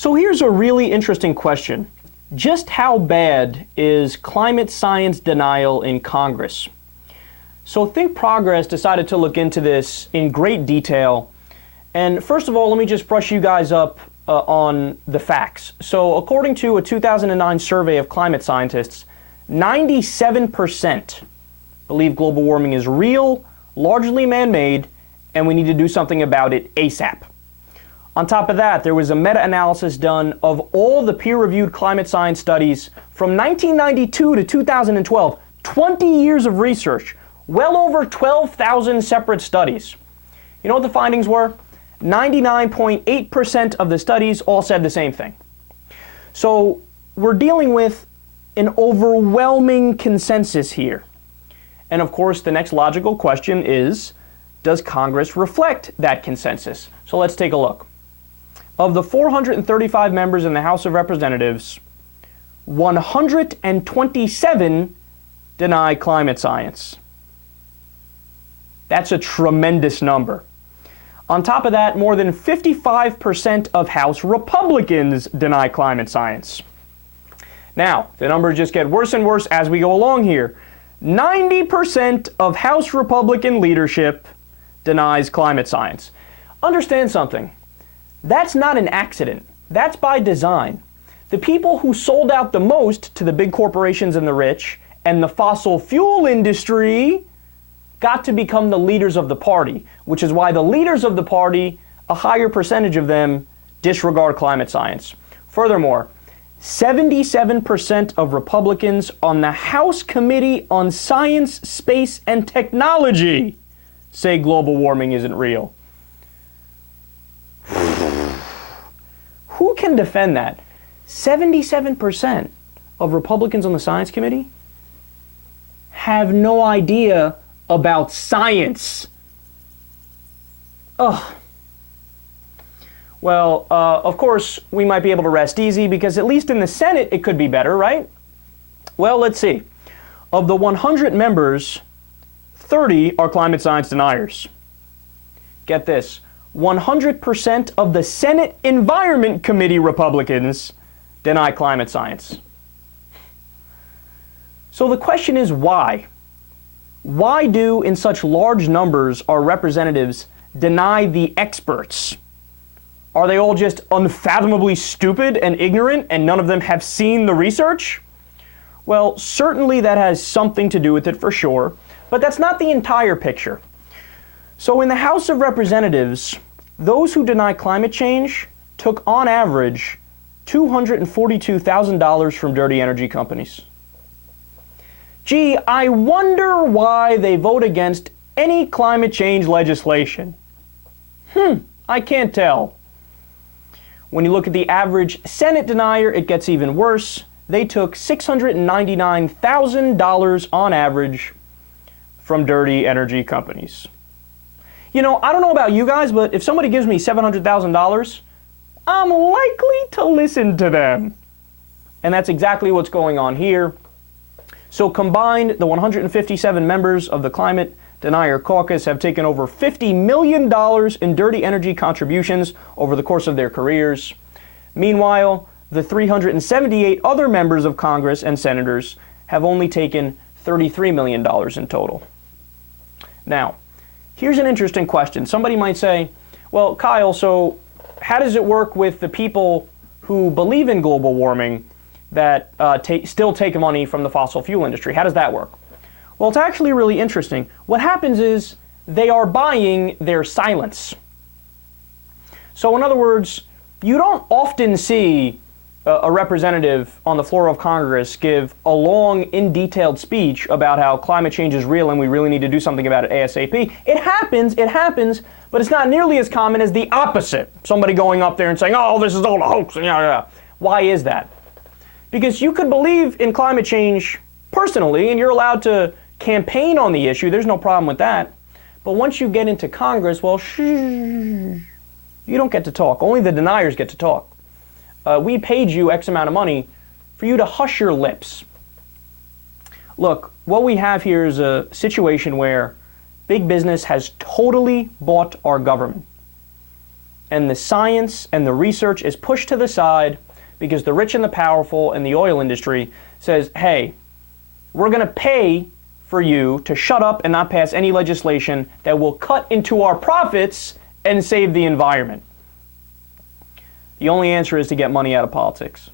So here's a really interesting question. Just how bad is climate science denial in Congress? So Think Progress decided to look into this in great detail. And first of all, let me just brush you guys up on the facts. So according to a 2009 survey of climate scientists, 97% believe global warming is real, largely man-made, and we need to do something about it ASAP. On top of that, there was a meta-analysis done of all the peer-reviewed climate science studies from 1992 to 2012, 20 years of research, well over 12,000 separate studies. You know what the findings were? 99.8% of the studies all said the same thing. So we're dealing with an overwhelming consensus here. And of course, the next logical question is, does Congress reflect that consensus? So let's take a look. Of the 435 members in the House of Representatives, 127 deny climate science. That's a tremendous number. On top of that, more than 55% of House Republicans deny climate science. Now, the numbers just get worse and worse as we go along here. 90% of House Republican leadership denies climate science. Understand something. That's not an accident. That's by design. The people who sold out the most to the big corporations and the rich and the fossil fuel industry got to become the leaders of the party, which is why the leaders of the party, a higher percentage of them, disregard climate science. Furthermore, 77% of Republicans on the House Committee on Science, Space, and Technology say global warming isn't real. Who can defend that? 77% of Republicans on the Science Committee have no idea about science. Ugh. Well, of course, we might be able to rest easy because at least in the Senate it could be better, right? Well, let's see. Of the 100 members, 30 are climate science deniers. Get this. 100% of the Senate Environment Committee Republicans deny climate science. So the question is why? Why do, in such large numbers, our representatives deny the experts? Are they all just unfathomably stupid and ignorant and none of them have seen the research? Well, certainly that has something to do with it for sure, but that's not the entire picture. So in the House of Representatives, those who deny climate change took on average $242,000 from dirty energy companies. Gee, I wonder why they vote against any climate change legislation. I can't tell. When you look at the average Senate denier, it gets even worse. They took $699,000 on average from dirty energy companies. You know, I don't know about you guys, but if somebody gives me $700,000, I'm likely to listen to them. And that's exactly what's going on here. So combined, the 157 members of the Climate Denier Caucus have taken over $50 million in dirty energy contributions over the course of their careers. Meanwhile, the 378 other members of Congress and senators have only taken $33 million in total. Now, here's an interesting question. Somebody might say, well, Kyle, so how does it work with the people who believe in global warming that still take money from the fossil fuel industry? How does that work? Well, it's actually really interesting. What happens is they are buying their silence. So in other words, you don't often see a representative on the floor of Congress give a long, in-detailed speech about how climate change is real and we really need to do something about it ASAP. It happens, but it's not nearly as common as the opposite. Somebody going up there and saying, oh, this is all a hoax. Why is that? Because you could believe in climate change personally, and you're allowed to campaign on the issue. There's no problem with that. But once you get into Congress, well, you don't get to talk. Only the deniers get to talk. We paid you X amount of money for you to hush your lips. Look, what we have here is a situation where big business has totally bought our government. and the science and the research is pushed to the side because the rich and the powerful and the oil industry says, hey, we're going to pay for you to shut up and not pass any legislation that will cut into our profits and save the environment. The only answer is to get money out of politics.